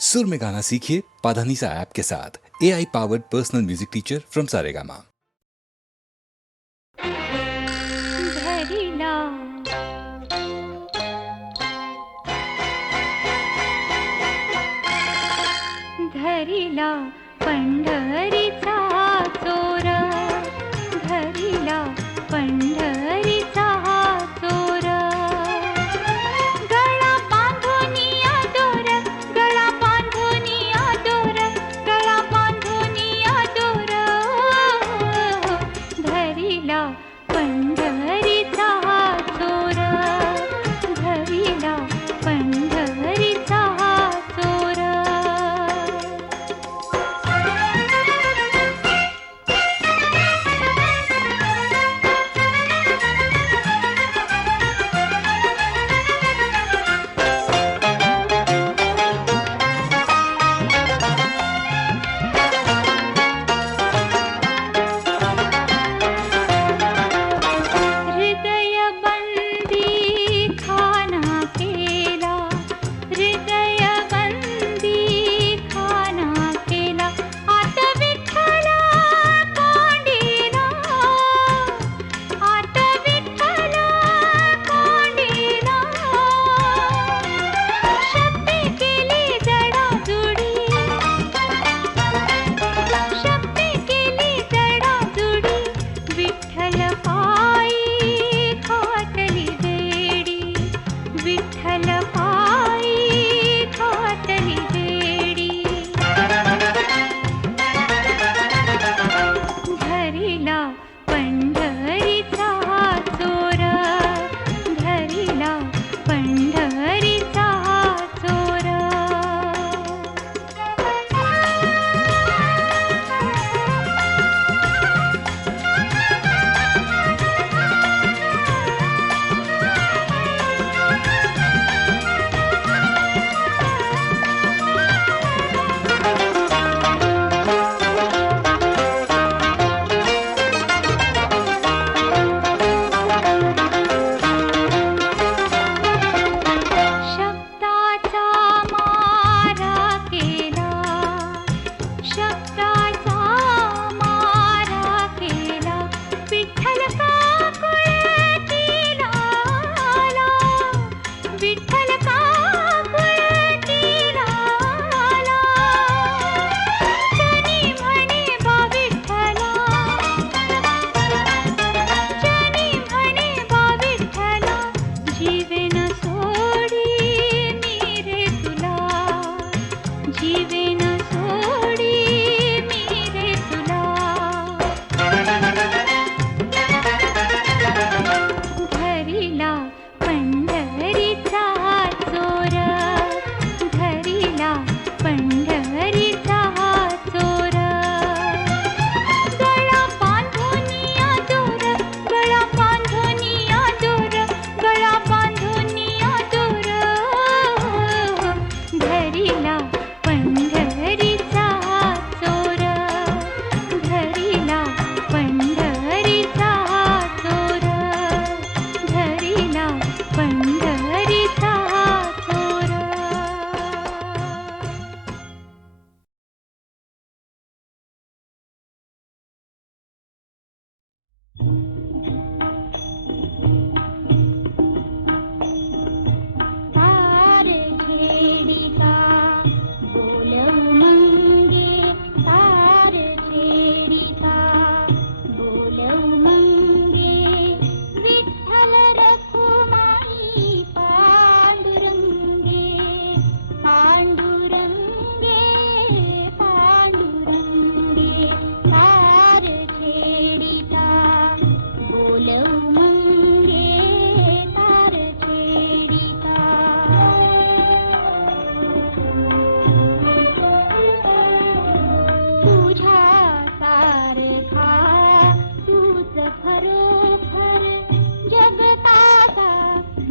सुर में गाना सीखिए पाधानीसा ऐप के साथ। AI powered personal music teacher from Saregama. धरिला पंढरीचा चोर, धरिला पंढरीचा चोर, गळा बांधुनिया दोर, गळा बांधुनिया दोर, गळा बांधुनिया दोर, धरिला पंढरीचा चोर, धरिला पंढरीचा चोर.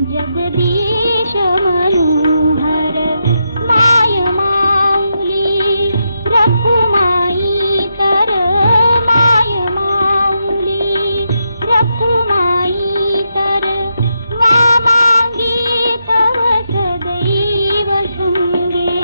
जगदीश मनोहर माय माऊली रखुमाई तर माय माऊली रखुमाई तर वामांगी तव सदैव संगे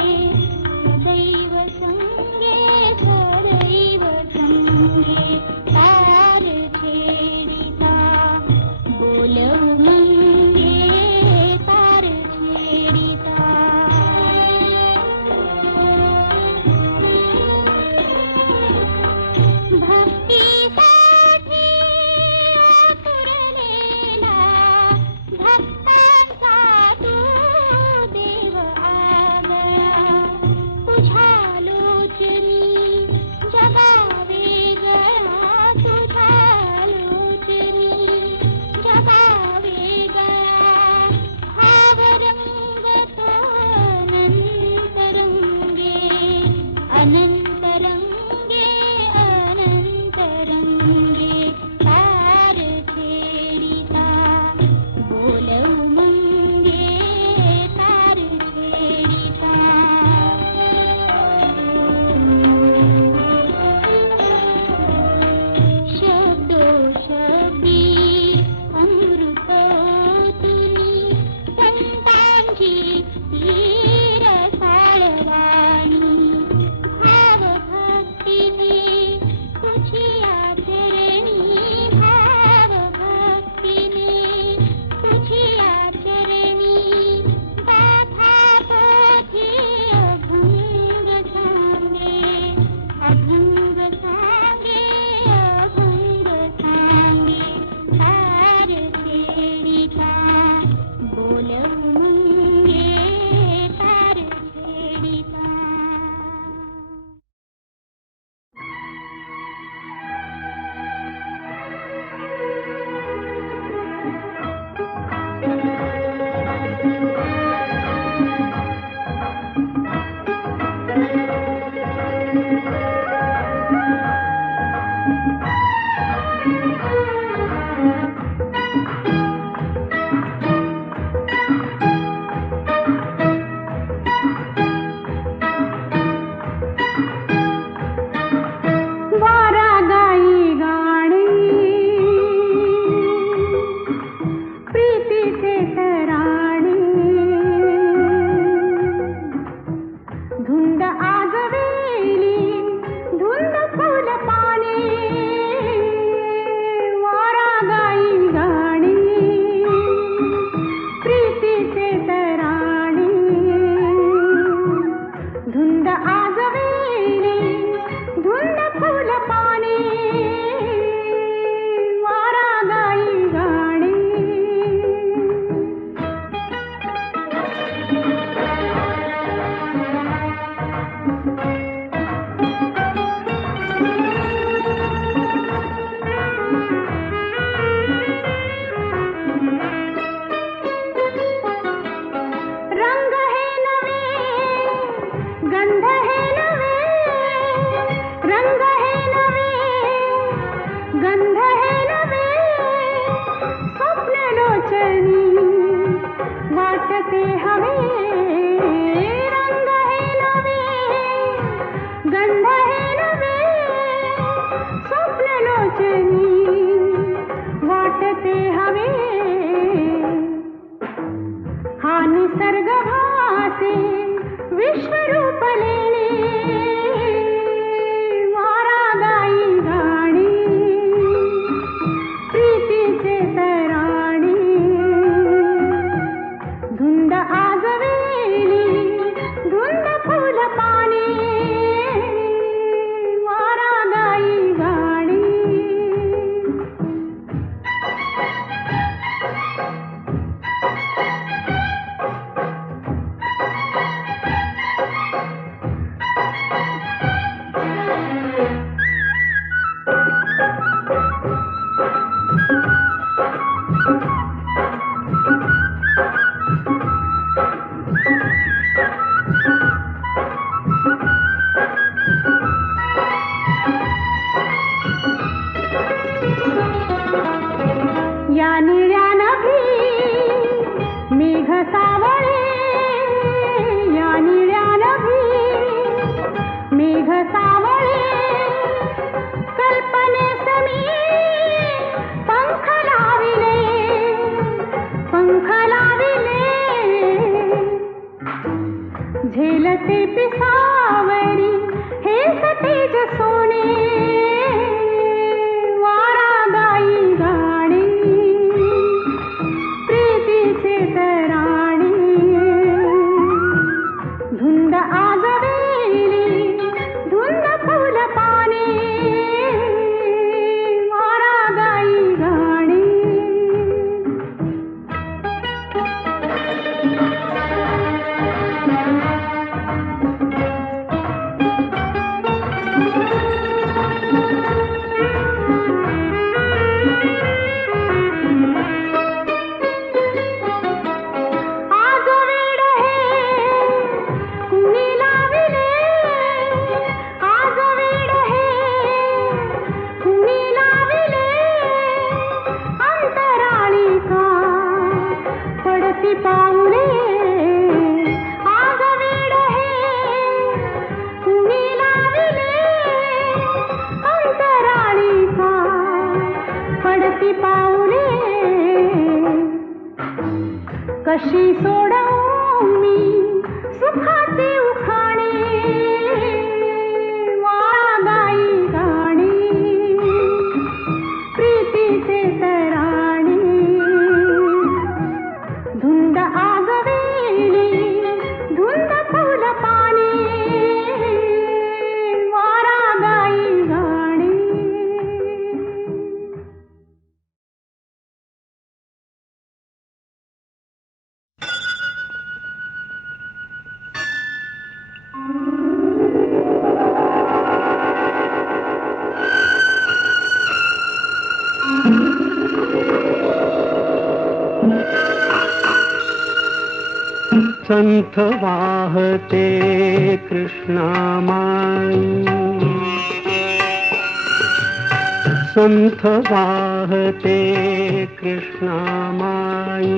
धुंद आजवेली धुंद फुल पाने वारा गाई गाणी प्रीतीचे तराणे धुंद आजवेली धुंद फुल पाने वारा गाई गाणी रंग हे नवे गंध हे नवे रंग हे नवे गंध हे नवे स्वप्न लोचनी वाटते हवे रंग हे नवे गंध हे नवे स्वप्न लोचनी वाटते हवे हा निसर्ग भासे विश्वरूप लेणे वारा गाई गाणी प्रीतीचे तराणे धुंद आजवेली धुंद फुल पाने वारा गाई गाणी या निळ्या नभी मेघ सावळे या निळ्या नभी मेघ सावळे कल्पने समी पंख लाविले झेलते पिसावरी हे सतेज सोने वारा गाई गाणी प्रीतीचे तराणे धुंद आजवेली धुंद फुल पाने वारा गाई गाणी आज वेड हे कुणी लाविले आज वेड हे कुणी लाविले अंतराळी का पडती पाऊले आज वेड हे कुणी लाविले अंतराळी का पडती पाऊले कशी सोडवू मी सुखाचे उखाणे वारा गाई गाणी प्रीतीचे तराणे धुंद आजवेली धुंद फुल पाने वारा गाई गाणी संथ वाहते कृष्णामाई संथ वाहते कृष्णामाई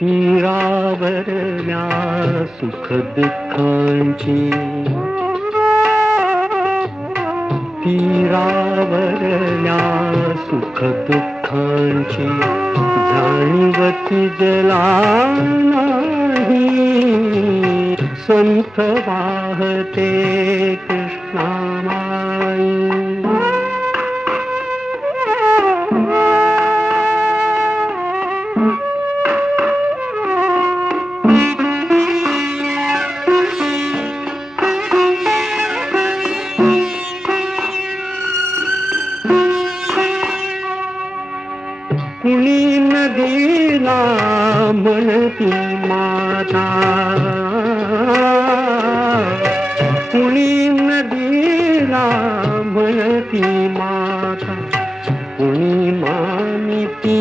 तीरावरल्या सुख दुःखांची तीरावरल्या सुख दुःखांची जाणीवती जला नाही संथ वाहते कृष्णामाई. कुणी नदीला म्हणती माता, कुणी नदीला म्हणती माता, कुणी मानिती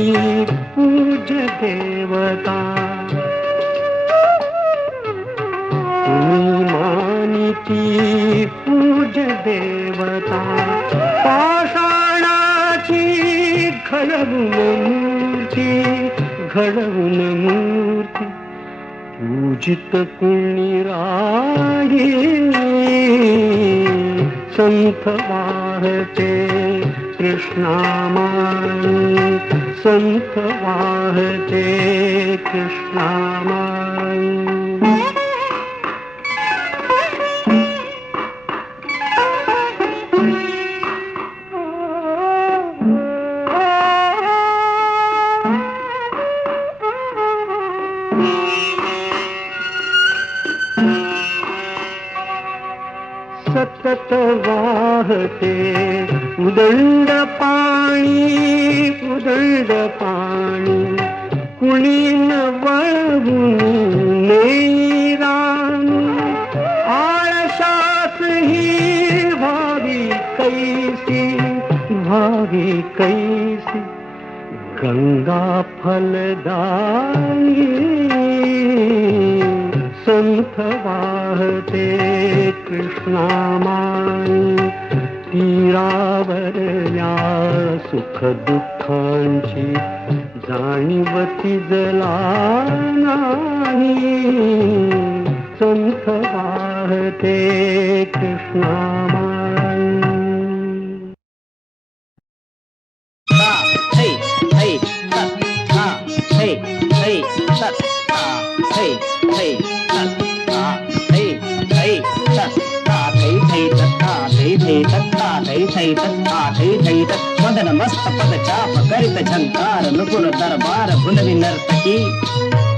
पूज देवता, कुणी मानिती पूज देवता. पाषाणाची घडवून मूर्ती पूजित कुणी राही. संथ वाहते कृष्णामाई, संथ वाहते कृष्णामाई. सतत वाहते उदंड पाणी, उदंड पाणी. कुणी न वळवून नेई राणी. आळशास ही व्हावी कैसी, व्हावी कैसी गंगा फलदायी. संथ वाहते कृष्णामाई. तीरावरल्या सुख दुःखांची जाणीवती जला नाही. संथ वाहते कृष्णामाई. मदन मस्त पद चाप करित झंकार नुपुर दरबार भुलवी नर्तकी.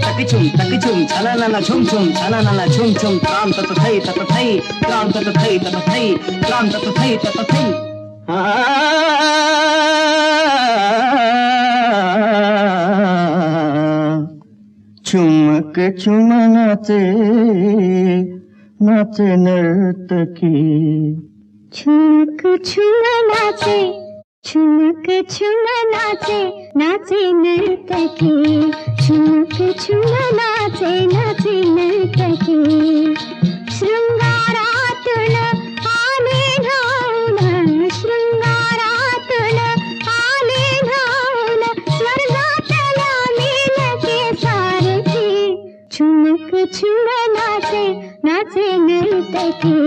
तकिचुम तकिचुम छननन झुम झुम छननन झुम झुम. त्राम तत थई तत थई, त्राम तत थई तत थई, त्राम तत थई तत थई. चुमक चुम नाचे, नाचे नर्तकी. छुमक छुम नाचे, छुमक छुम नाचे, नाचे नर्तकी. छुमक छुम नाचे, नाचे नर्तकी. शृंगारातून आले धावून, शृंगारातून आले धावून. स्वर्गातला मेलके सारथी. छुमक छुम नाचे, नाचे नर्तकी.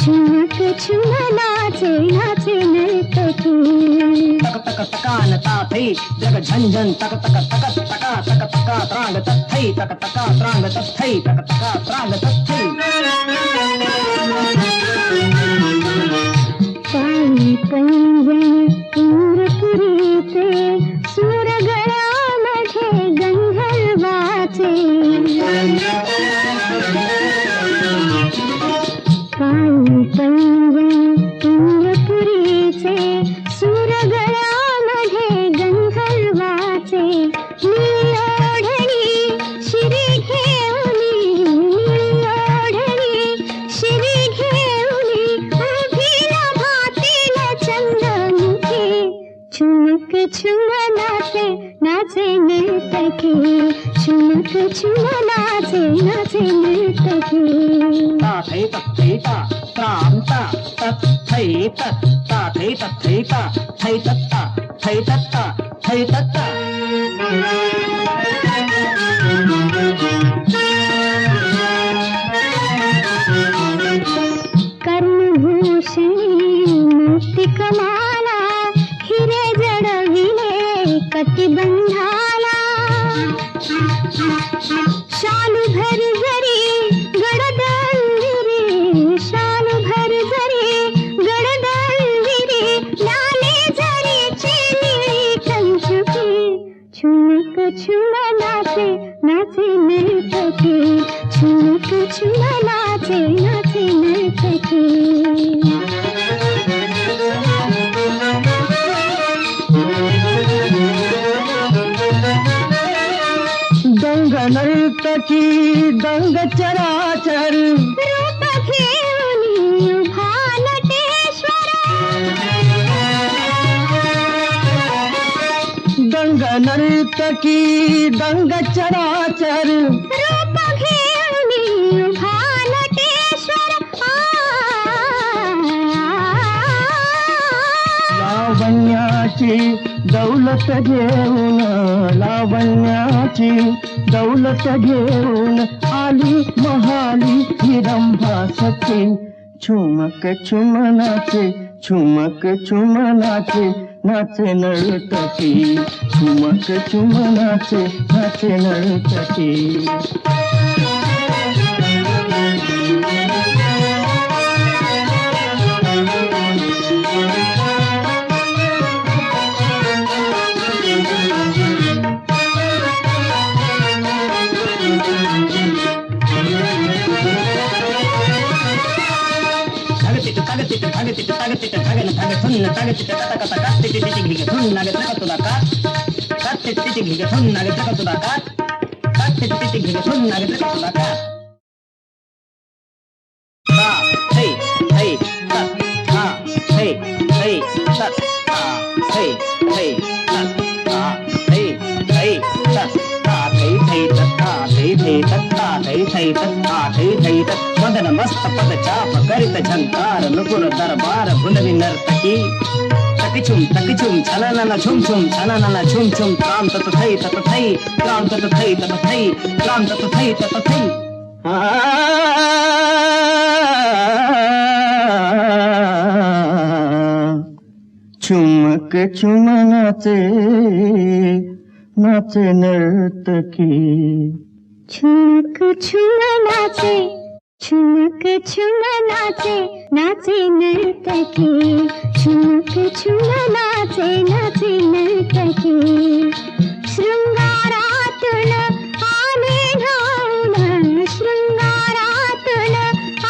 छुमक छुम नाचे, नाचे नर्तकी. तक तक तकान ताथई जग झंझन. तक तक तक तका तक तका त्रांग तथई. तक तका त्रांग तथई, तक तका त्रांग तथई. पायी पैंजण इंद्रपुरीचे, सूरगळामध्ये गंधर्वाचे. पायी पैंजण इंद्रपुरीचे, सूरगळामध्ये गंधर्वाचे. निळोढणी शिरी घेऊनी, निळोढणी शिरी घेऊनी. उभीला भातील चंद्रमुखी. छुमक छुम नाचे, नाचे नर्तकी. छुमक छुम नाचे, नाचे नर्तकी. ताथई तथई ता त्राम ता तथई तत्. ताथई तथई ता थई तत्ता, थई तत्ता, थई तत्ता. कर्णभूषणी मोतिकमाला, हिरे जडविले कटिबंधाला. शालू भरी जरी गडद छुम नाचे नाचे नर्तकी झुमक झुम नाचे नाचे नर्तकी दंग नर्तकी दंग चराचर रूप घेऊनी उभा नटेश्वर दंग नर्तकी दंग चराचर रूप घेऊनी उभा नटेश्वर लावण्याची दौलत घेऊन लावण्याची दौलत घेऊन आली महाली हिरंभा सखी झुमक झुम नाचे झुमक झुम नाचे नाचे नर्तकी झुमक झुम नाचे नाचे नर्तकी मदन मस्त पद चाप करित झंकार नुपुर दरबार भुनवी नर्तकी तकिचुम छलनन छुम छुम छलनन छुम छुम त्राम तत थई त्राम तत थई त्राम तत थई झुमक झुम नाचे नाचे नर्तकी झुमक झुम नाचे झुमक झुम नाचे नाचे नर्तकी झुमक झुम नाचे नाचे नर्तकी शृंगारातून आले धावून शृंगारातून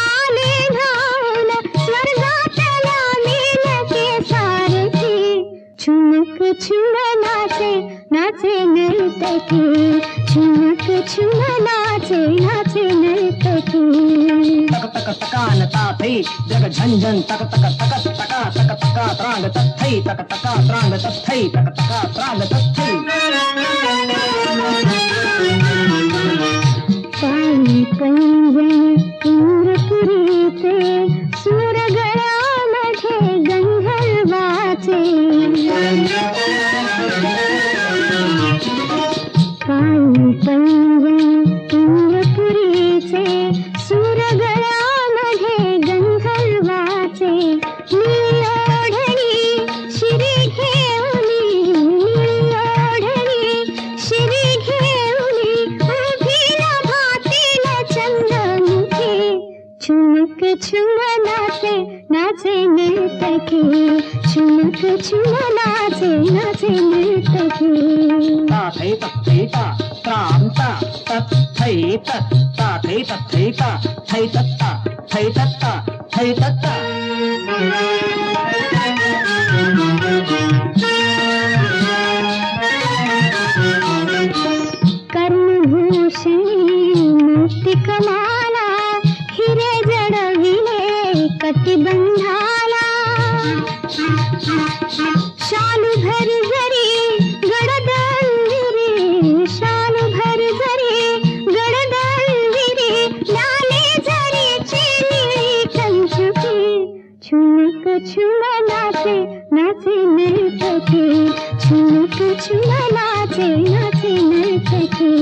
आले धावून स्वर्गातला मेलके सारखी झुमक झुम नाचे नाचे नर्तकी झुमक झुम नाचे नाचे नर्तकी तक तक तकान ताथई जग झंझन तक तक तक तका तक तका त्रांग तथई तक तका त्रांग तथई तक तका त्रांग तथई पायी पैंजण इंद्रपुरीचे सूरगळामध्ये गंधर्वाचे पायी पैंजण इंद्रपुरीचे सूरगळामध्ये गंधर्वाचे निळोढणी शिरी घेऊनी निळोढणी शिरी घेऊनी उभीला भातील चंद्रमुखी झुमक झुम नाचे नाचे नर्तकी झुमक झुम नाचे नाचे नर्तकी ताथई तथई ता त्राम ता तथई तत् ताथई तथई ता थई तत्ता थई तत्ता थई तत्ता कर्णभूषणी मोतिकमाला हिरे जडविले कटिबंधाला शालू भर जरी गडदंविरी शालू भर जरी गडदंविरी लाले जरीची निळी कंचुकी झुमक झुम नाचे नाचे नर्तकी झुमक झुम नाचे नाचे नर्तकी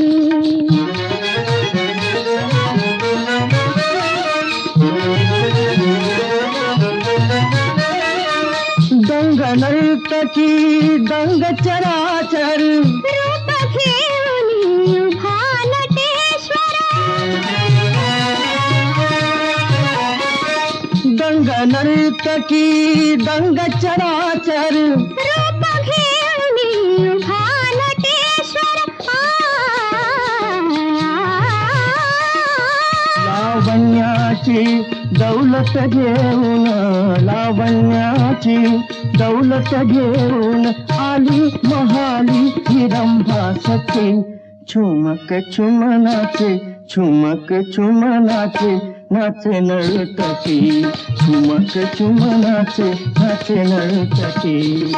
दंग नर्तकी दंग चराचर रूप घेऊनी उभा नटेश्वर दंग नर्तकी दंग चराचर रूप घेऊनी उभा नटेश्वर लावण्याची दौलत घेऊन, लावण्याची दौलत घेऊन आली महाली हिरंभा सखी. छुमक छुमनाचे, छुमक छुमनाचे नाचे नर्तकी. छुमक छुमनाचे नाचे नर्तकी.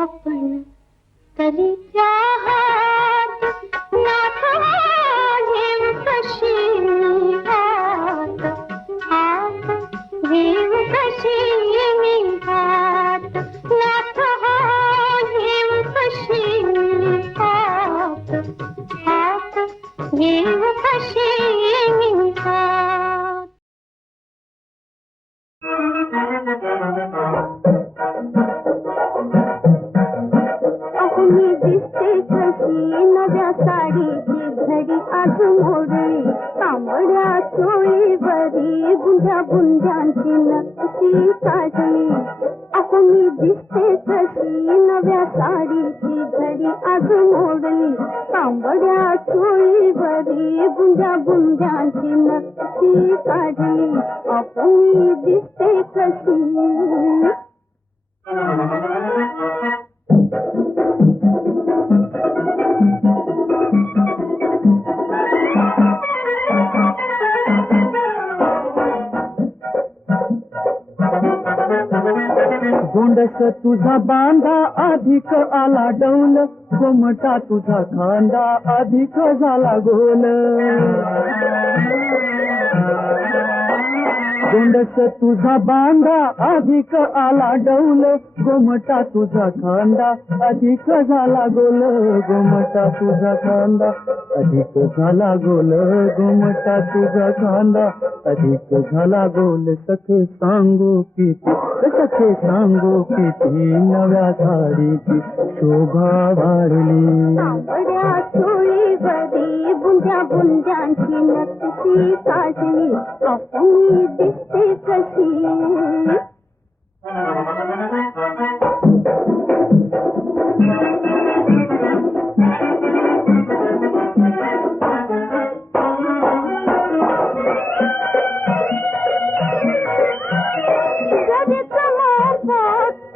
आपण तरी त्या घेऊ कशी साथ. अहो मी दिसते कशी नव्या साडीची घडी आज मोडली, तांबड्या चोळीवरी गुंजा गुंजांची नक्षी काढली. अहो मी दिसते कशी नव्या साडीची घडी आज मोडली, तांबड्या चोळीवरी गुंजा गुंजांची नक्षी काढली. अहो मी दिसते कशी. गोंडस तुझा बांधा अधिक आला डौल, कोमटा तुझा खांदा अधिक झाला गोल. गोंडस तुझा बांधा अधिक आला डौल, गोमटा तुझा खांदा अधिक झाला गोल. गोमटा तुझा खांदा अधिक झाला गोल, गोमटा तुझा खांदा अधिक झाला गोल. सखे सांगू किती, सखे सांगू किती नव्या साडीची शोभा वाढली. तांबड्या चोळीवरी गुंजा गुंजांची नक्षी काढली. अहो मी दिसते कशी.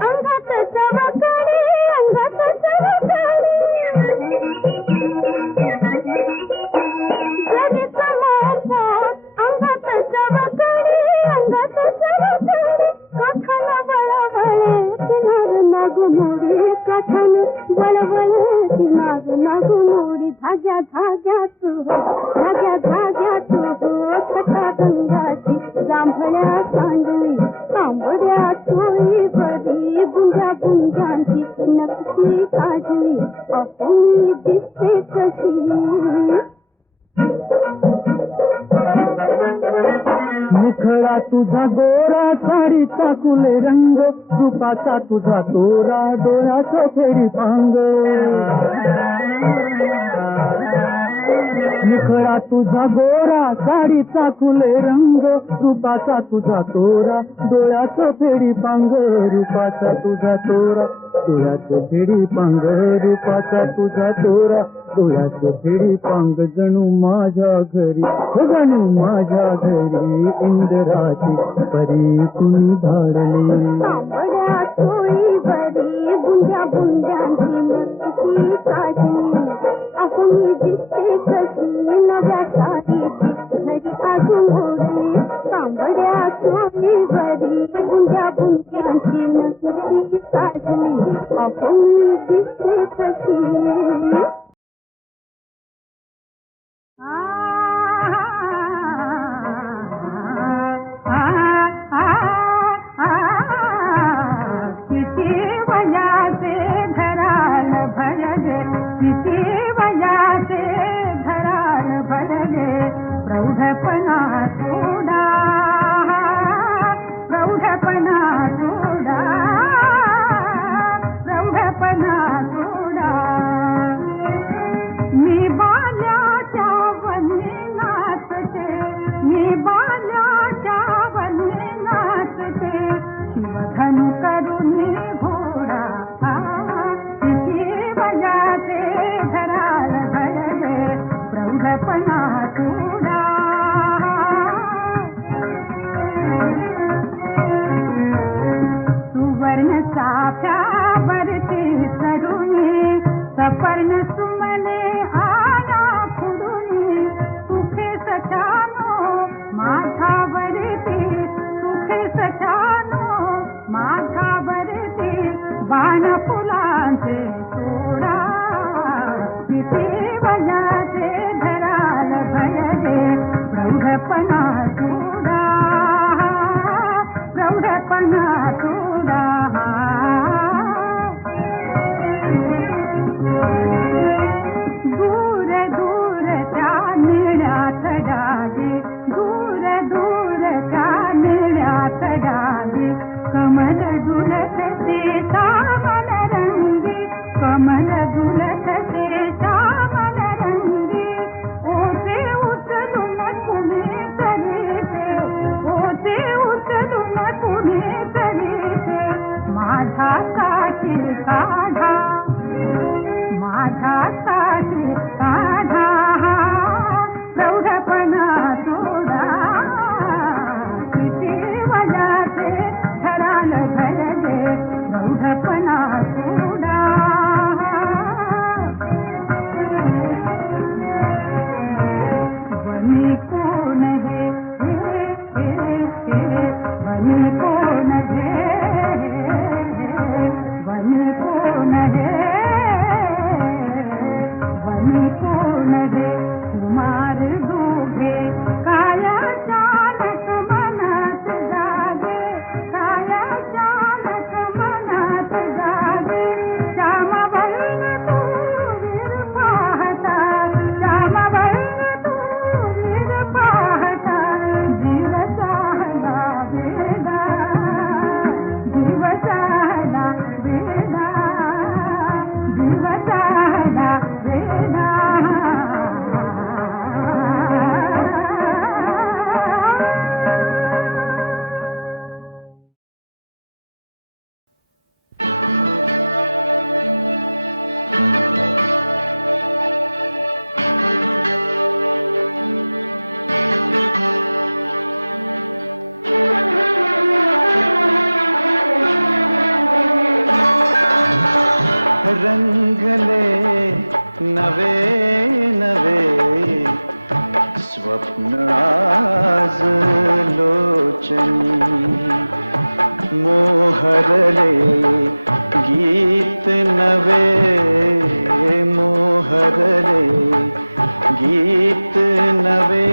अंगात चवकडी, अंगात चवकडी. जगीचा मोहब्बत अंगात चवकडी, अंगात चवकडी. काठाला वळवळे किनार नागू मोडी, काठाने वळवळे किनार नागू मोडी. धाग्या धाग्यात हो, धाग्या धाग्यात हो छटा गंगाची जांभळ्या सांडली. तांबड्या चोळीवरी गुंजा गुंजांची नक्षी काढली. अहो मी दिसते कशी. मुखडा तुझा गोरा साडीचा कुले रंग, रूपाचा तुझा तोरा डोळ्याचं फेरी पांग. मुखडा तुझा गोरा साडीचा फुले रंग, रूपाचा तुझा तोरा डोळ्याचं फेरी पांग. रूपाचा तुझा तोरा डोळ्याचं फेरी पांग, रूपाचा तुझा तोरा डोळ्याचं फेरी पांग. जणू माझ्या घरी, जणू माझ्या घरी इंद्राची परी कुणी धाडली. तांबड्या चोळीवरी गुंजा गुंजांची नक्षी काढली. अहो मी दिसते कशी नव्या साडीची घडी आज मोडली. तांबड्या चोळीवरी गुंजा गुंजांची नक्षी काढली. अहो मी दिसते कशी. किती वयाचे धराल भरले, किती वयाचे धराल भरले. प्रौढपणा सोडा, प्रौढपणा सोडा, प्रौढपणा सोडा. मी बाल्याच्या वनी नाचते, मी बाल्याच्या वनी नाचते. शिवधनु करुणी घोडा, किती वयाचे धराल भरले. प्रौढपणा सोडा. सुवर्ण चाफ्यावरती सरुणी, सपर्ण सुमने आला फुडुनी. सुखे सचानो माझ्यावरती, सुखे सचानो माझ्यावरती. बाण फुलांचे सोडा, किती वयाचे धराल भयगे. प्रौढपणा सोडा, प्रौढपणा सोडा. दूर दूर त्या सोडून दे कुमार दुभे काय अचानक मनात जागे काय अचानक मनात जागे श्यामवर्ण तू वीर पाहता श्यामवर्ण तू वीर पाहता जीव चाहला वेडा जीव चाहला वेडा जीव चाहला वेडा रंगले नवे नवे स्वप्न आज लोचनी मोहरले गीत नवे मोहरले गीत नवे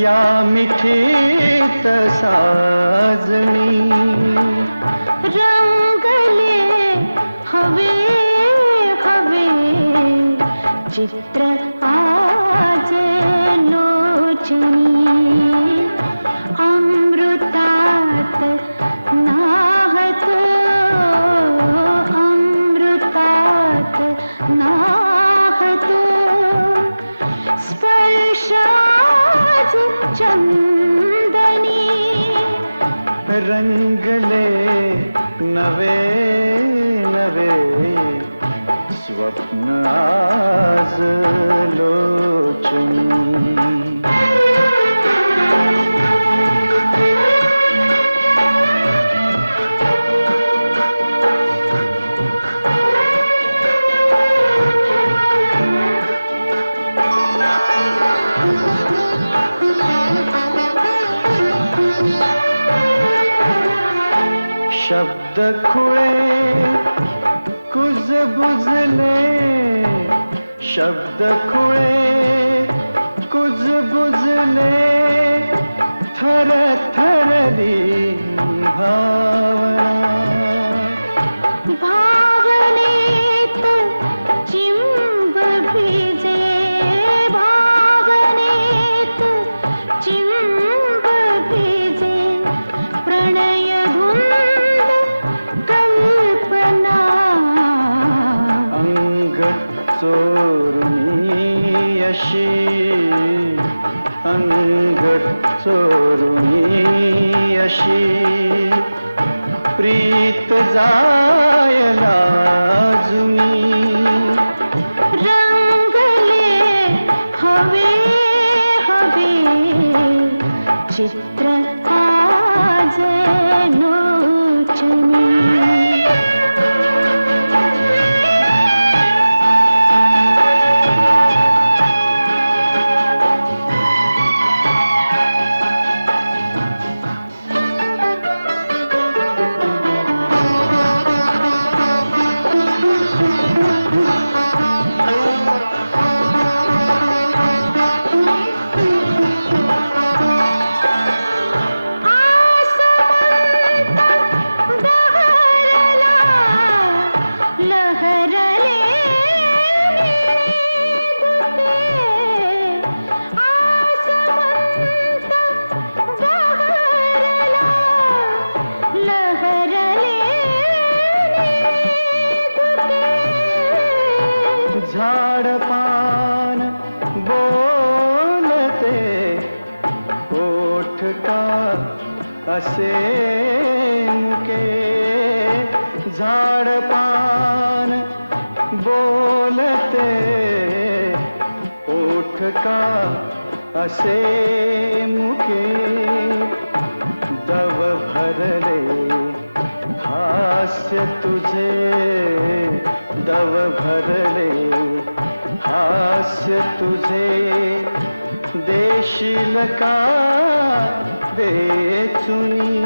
या मिठीत साजणी रंगले हवे हवे चित्र आज लोचनी अमृतात नाहत अमृतात नाहत स्पर्शाज चंदनी रंगले नवे नवे स्वप्न आज लोचनी शब्द खुळे कुज बुजले शब्द खुळे कुज बुजले थर थरली भावना भावनेत चिंब भिजे भावनेत चिंब भिजे प्रणय धुंद कल्पना अंग चोरुनी अशी अंग चोरुनी अशी प्रीत जायला जुनी रंगले हवे हवे चित्र आज लोचनी झाडपान बोलते ओठ का असे मुके झाडपान बोलते ओठ का असे मुके दव भरले हास्य तुझे दव भरले हास्य तुझे देशील का बेचुनी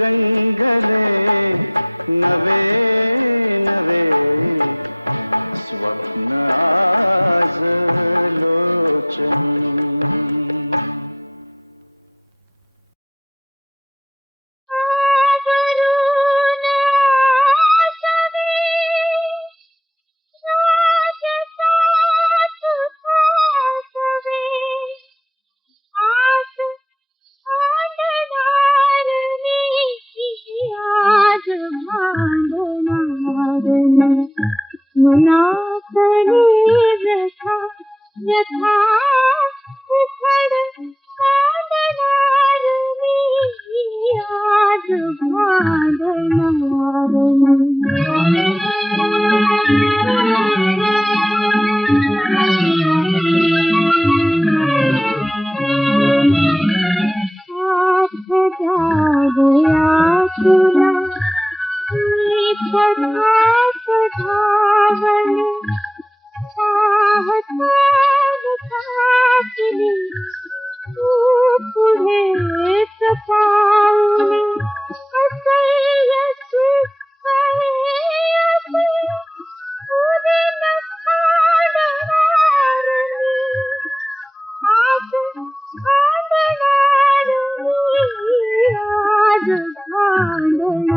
रंगले नवे नवे स्वप्न आज लोचनी मनातली व्यथा व्यथा उखड काढणार मी आज साथ जागया तुला मी पथात धावले पाहतान थाकली तू पुढेच पावली असह्य सुखावे असे उदिन काढणार मी आज काढणार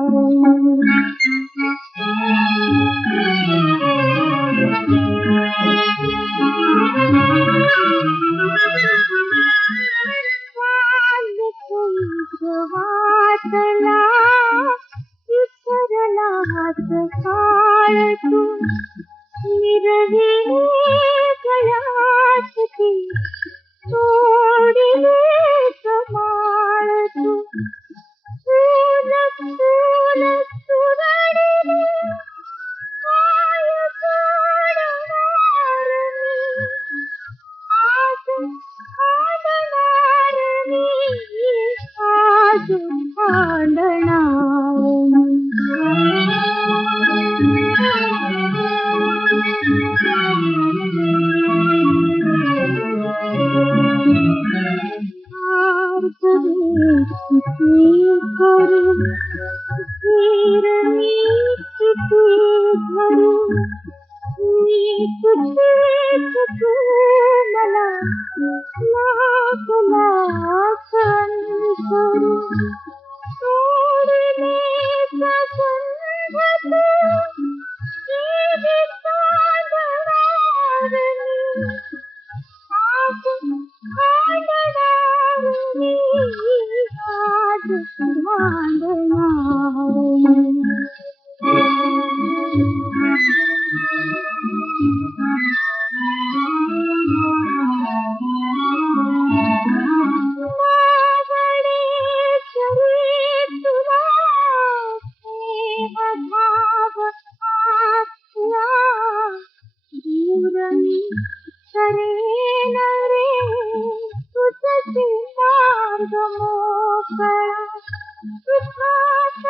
मी आज वाटला विसरला हात काळ तू निरविणी गळ्यात ती सोडली कमाळ तू फूल फूल सुरडली काय काढणार मी आज काढणार मी आज मला लाख लाख करू सोडले संगत जीवितांधळार आज काढणार मी आज करेन रे तुझ मार्ग मोकळा सुखात